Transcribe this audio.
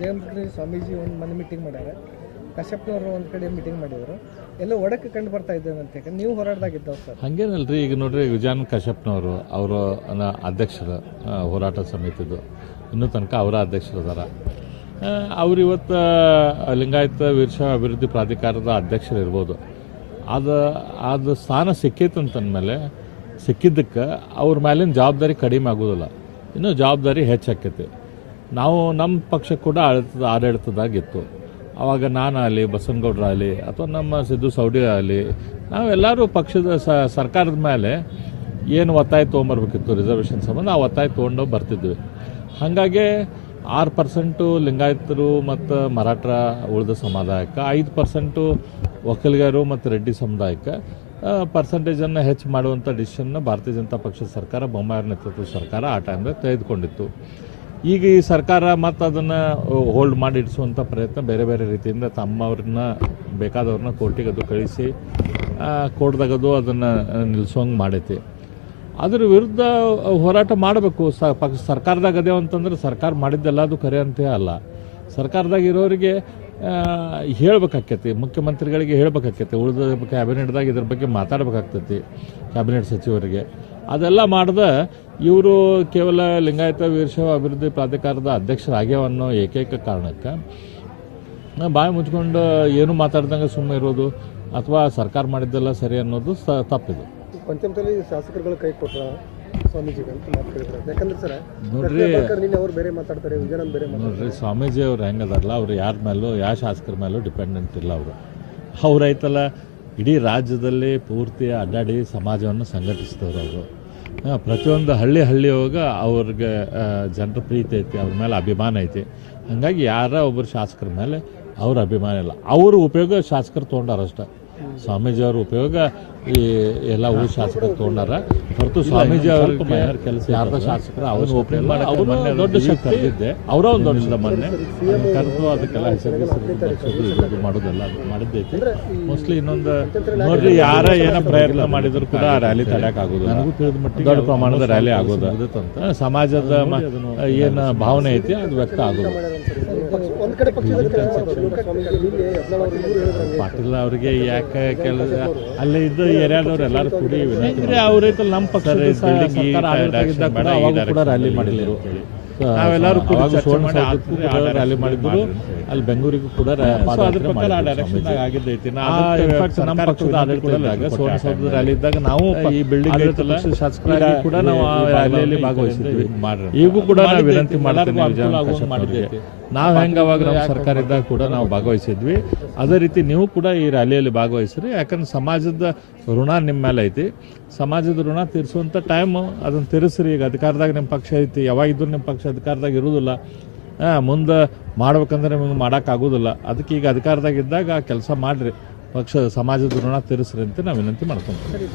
ಜಯಮೃತಿ ಸ್ವಾಮೀಜಿ ಒಂದು ಮನೆ ಮೀಟಿಂಗ್ ಮಾಡ್ಯಾರ. ಕಶ್ಯಪ್ನವರು ಒಂದು ಕಡೆ ಮೀಟಿಂಗ್ ಮಾಡಿದರು. ಎಲ್ಲ ಒಡಕ್ಕೆ ಕಂಡು ಬರ್ತಾ ಇದ್ದೇವೆ ಅಂತ ಹೇಳಿ ನೀವು ಹೋರಾಟದಾಗಿದ್ದಾವೆ ಸರ್. ಹಂಗೇನಲ್ರಿ, ಈಗ ನೋಡ್ರಿ ವಿಜಾನ್ ಕಶ್ಯಪ್ನವರು, ಅವರು ಅಧ್ಯಕ್ಷರು ಹೋರಾಟ ಸಮಿತಿದು. ಇನ್ನೂ ತನಕ ಅವರ ಅಧ್ಯಕ್ಷರು ಅದಾರ ಅವ್ರು ಇವತ್ತು ಲಿಂಗಾಯತ ವೀರಶೈವ ಅಭಿವೃದ್ಧಿ ಪ್ರಾಧಿಕಾರದ ಅಧ್ಯಕ್ಷರು ಇರ್ಬೋದು ಅದು ಅದು ಸ್ಥಾನ ಸಿಕ್ಕೈತಂತಂದಮೇಲೆ ಸಿಕ್ಕಿದ್ದಕ್ಕೆ ಅವ್ರ ಮೇಲಿನ ಜವಾಬ್ದಾರಿ ಕಡಿಮೆ ಆಗೋದಿಲ್ಲ. ಇನ್ನೂ ಜವಾಬ್ದಾರಿ ಹೆಚ್ಚಾಕೈತಿ. ನಾವು ನಮ್ಮ ಪಕ್ಷ ಕೂಡ ಆಡಳಿತದ ಆಡಳಿತದಾಗಿತ್ತು. ಆವಾಗ ನಾನು ಆಗಲಿ ಬಸವನಗೌಡ್ರ ಆಗಲಿ ಅಥವಾ ನಮ್ಮ ಸಿದ್ದು ಸೌಡಿ ಆಗಲಿ ನಾವೆಲ್ಲರೂ ಪಕ್ಷದ ಸರ್ಕಾರದ ಮೇಲೆ ಏನು ಒತ್ತಾಯ ತೊಗೊಂಬರ್ಬೇಕಿತ್ತು ರಿಸರ್ವೇಷನ್ ಸಂಬಂಧ, ಆ ಒತ್ತಾಯ ತೊಗೊಂಡು ಬರ್ತಿದ್ವಿ. ಹಾಗಾಗಿ ಆರು ಪರ್ಸೆಂಟು ಲಿಂಗಾಯತರು ಮತ್ತು ಮರಾಠ ಉಳಿದ ಸಮುದಾಯಕ್ಕೆ, ಐದು ಪರ್ಸೆಂಟು ಒಕ್ಕಲಿಗರು ಮತ್ತು ರೆಡ್ಡಿ ಸಮುದಾಯಕ್ಕೆ ಪರ್ಸೆಂಟೇಜನ್ನು ಹೆಚ್ಚು ಮಾಡುವಂಥ ಡಿಸಿಷನ್ನ ಭಾರತೀಯ ಜನತಾ ಪಕ್ಷದ ಸರ್ಕಾರ ಬೊಮ್ಮಾಯರ ನೇತೃತ್ವದ ಸರ್ಕಾರ ಆ ಟೈಮ್ದಾಗ ತೆಗೆದುಕೊಂಡಿತ್ತು. ಈಗ ಈ ಸರ್ಕಾರ ಮತ್ತು ಅದನ್ನು ಹೋಲ್ಡ್ ಮಾಡಿ ಇಡಿಸುವಂಥ ಪ್ರಯತ್ನ ಬೇರೆ ಬೇರೆ ರೀತಿಯಿಂದ ತಮ್ಮವ್ರನ್ನ ಬೇಕಾದವ್ರನ್ನ ಕೋರ್ಟಿಗೆ ಅದು ಕಳಿಸಿ ಕೋರ್ಟ್ದಾಗದು ಅದನ್ನು ನಿಲ್ಲಿಸೋಂಗೆ ಮಾಡೈತಿ. ಅದ್ರ ವಿರುದ್ಧ ಹೋರಾಟ ಮಾಡಬೇಕು. ಸ ಪಕ್ಷ ಸರ್ಕಾರದಾಗ ಅದೇವು ಅಂತಂದ್ರೆ ಸರ್ಕಾರ ಮಾಡಿದ್ದೆಲ್ಲ ಅದು ಕರೆ ಅಂತ ಅಲ್ಲ. ಸರ್ಕಾರದಾಗ ಇರೋರಿಗೆ ಹೇಳ್ಬೇಕಾಕೈತಿ, ಮುಖ್ಯಮಂತ್ರಿಗಳಿಗೆ ಹೇಳ್ಬೇಕಾಕೈತಿ, ಉಳಿದ ಕ್ಯಾಬಿನೆಟ್ದಾಗ ಇದ್ರ ಬಗ್ಗೆ ಮಾತಾಡ್ಬೇಕಾಗ್ತೈತಿ, ಕ್ಯಾಬಿನೆಟ್ ಸಚಿವರಿಗೆ. ಅದೆಲ್ಲ ಮಾಡ್ದೆ ಇವರು ಕೇವಲ ಲಿಂಗಾಯತ ವೀರಶೈವ ಅಭಿವೃದ್ಧಿ ಪ್ರಾಧಿಕಾರದ ಅಧ್ಯಕ್ಷರಾಗ್ಯಾವ ಅನ್ನೋ ಏಕೈಕ ಕಾರಣಕ್ಕೆ. ಬಾಯಿ ಮುಚ್ಕೊಂಡು ಏನು ಮಾತಾಡ್ದಂಗೆ ಸುಮ್ಮನೆ ಇರೋದು ಅಥವಾ ಸರ್ಕಾರ ಮಾಡಿದ್ದೆಲ್ಲ ಸರಿ ಅನ್ನೋದು ಸ ತಪ್ಪಿದು. ಪಂಚಮದಲ್ಲಿ ಶಾಸಕರುಗಳು ಕೈ ಕೊಟ್ಟ ಸ್ವಾಮೀಜಿ ಅಂತ ಮಾತು ಕೇಳಿದ್ರೆ. ಯಾಕಂದ್ರೆ ಸರ್ ನೋಡ್ರಿ. ಅವ್ರು ಬೇರೆ ಮಾತಾಡ್ತಾರೆ ವಿಜಯನಂದ್ ಬೇರೆ ನೋಡ್ರಿ ಸ್ವಾಮೀಜಿ ಅವ್ರು ಹೆಂಗದಾರಲ್ಲ ಅವ್ರು ಯಾರ ಮೇಲೂ ಯಾವ ಶಾಸಕರ ಮೇಲೂ ಡಿಪೆಂಡೆಂಟ್ ಇಲ್ಲ ಅವರು. ಅವ್ರೈತಲ್ಲ ಇಡೀ ರಾಜ್ಯದಲ್ಲಿ ಪೂರ್ತಿ ಅಡ್ಡಾಡಿ ಸಮಾಜವನ್ನು ಸಂಘಟಿಸಿದವರು ಅವರು. ಪ್ರತಿಯೊಂದು ಹಳ್ಳಿ ಹಳ್ಳಿ ಹೋಗ ಅವ್ರಿಗೆ ಜನರ ಪ್ರೀತಿ ಐತಿ, ಅವ್ರ ಮೇಲೆ ಅಭಿಮಾನ ಐತಿ. ಹಾಗಾಗಿ ಯಾರ ಒಬ್ಬರು ಶಾಸಕರ ಮೇಲೆ ಅವ್ರ ಅಭಿಮಾನ ಇಲ್ಲ. ಅವ್ರ ಉಪಯೋಗ ಶಾಸಕರು ತೊಗೊಂಡಾರಷ್ಟೇ. ಸ್ವಾಮೀಜಿಯವ್ರ ಉಪಯೋಗ ಈ ಎಲ್ಲ ಊರು ಶಾಸಕರು ತೊಗೊಂಡಾರ. ಹೊರತು ಸ್ವಾಮೀಜಿ ಅವ್ರಿಗೆ ಕೆಲಸ ಯಾರ್ದ ಶಾಸಕರು ಅವ್ರ ಓಪನ್ ಮಾಡಿ ಅವರು ಮೊನ್ನೆ ದೊಡ್ಡ ಶಕ್ತಿ ಇದ್ದೆ. ಅವರ ಒಂದು ದೊಡ್ಡ ಮೊನ್ನೆ ಕರೆದು ಅದಕ್ಕೆಲ್ಲ ಹೆಸರು ಮಾಡೋದಲ್ಲ ಮಾಡೋದೆಲ್ಲ ಅದು ಮಾಡಿದ್ದೈತಿ. ಮೋಸ್ಟ್ಲಿ ಇನ್ನೊಂದು ನೋಡ್ರಿ ಯಾರ ಏನೋ ಪ್ರಯತ್ನ ಮಾಡಿದ್ರು ಕೂಡ ಆ ರ್ಯಾಲಿ ತಡೆಯಕ್ ಆಗೋದು ನನಗೂ ತಿಳಿದ ಮಟ್ಟಿಗೆ ದೊಡ್ಡ ಪ್ರಮಾಣದ ರ್ಯಾಲಿ ಆಗೋದು. ಅಂತ. ಸಮಾಜದ ಏನು ಭಾವನೆ ಐತಿ ಅದು ವ್ಯಕ್ತ ಆಗೋದು. ಅವರು ಪಾಟೀಲ್ ಅವರಿಗೆ ಯಾಕೆ ಕೆಲಸ ಅಲ್ಲೇ ಇದ್ದ ಏರಿಯಾದವ್ರು ಎಲ್ಲರೂ ಕೂಡಿ ನಮ್ಮ ಪಕ್ಷ ಕೂಡ ರ್ಯಾಲಿ ಮಾಡಿದ್ರು. ನಾವೆಲ್ಲರೂ ಕೂಡ ಚರ್ಚೆ ಮಾಡಿ ರ್ಯಾಲಿ ಮಾಡಿದ್ರು. ಅಲ್ಲಿ ಬೆಂಗಳೂರಿಗೂ ಕೂಡ ಆಗಿದ್ದೈತಿ ಇನ್ಫ್ಯಾಕ್ಟ್ ನಮ್ಮ ಪಕ್ಷದ ಆಡಳಿತದಾಗ ರ್ಯಾಲಿ ಇದ್ದಾಗ ನಾವು ಈ ಬಿಲ್ಡಿಂಗ್ ಶಾಸಕರಾಗಿ ಕೂಡ ನಾವು ಆ ರ್ಯಾಲಿಯಲ್ಲಿ ಭಾಗವಹಿಸಿದ್ವಿ. ಈಗೂ ಕೂಡ ನಾವು ವಿನಂತಿ ಮಾಡ್ತೀವಿ ನಾವು ಹೆಂಗ ಅವಾಗ ನಮ್ಮ ಸರ್ಕಾರ ಇದ್ದಾಗ ಕೂಡ ನಾವು ಭಾಗವಹಿಸಿದ್ವಿ. ಅದೇ ರೀತಿ ನೀವು ಕೂಡ ಈ ರ್ಯಾಲಿಯಲ್ಲಿ ಭಾಗವಹಿಸ್ರಿ. ಯಾಕಂದ್ರೆ ಸಮಾಜದ ಋಣ ನಿಮ್ಮ ಮೇಲೆ ಐತಿ. ಸಮಾಜದ ಋಣ ತೀರಿಸುವಂಥ ಟೈಮು ಅದನ್ನು ತೀರಿಸ್ರಿ. ಈಗ ಅಧಿಕಾರದಾಗ ನಿಮ್ಮ ಪಕ್ಷ ಐತಿ. ಯಾವಾಗಿದ್ರು ನಿಮ್ಮ ಪಕ್ಷ ಅಧಿಕಾರದಾಗ ಇರುವುದಿಲ್ಲ. ಮುಂದೆ ಮಾಡ್ಬೇಕಂದ್ರೆ ನಿಮಗೆ ಮಾಡೋಕ್ಕಾಗೋದಿಲ್ಲ ಅದಕ್ಕೆ ಈಗ ಅಧಿಕಾರದಾಗ ಇದ್ದಾಗ ಕೆಲಸ ಮಾಡಿರಿ. ಪಕ್ಷ ಸಮಾಜದ ಋಣ ತೀರಿಸ್ರಿ ಅಂತ ನಾವು ವಿನಂತಿ ಮಾಡ್ಕೊಂತೀವಿ.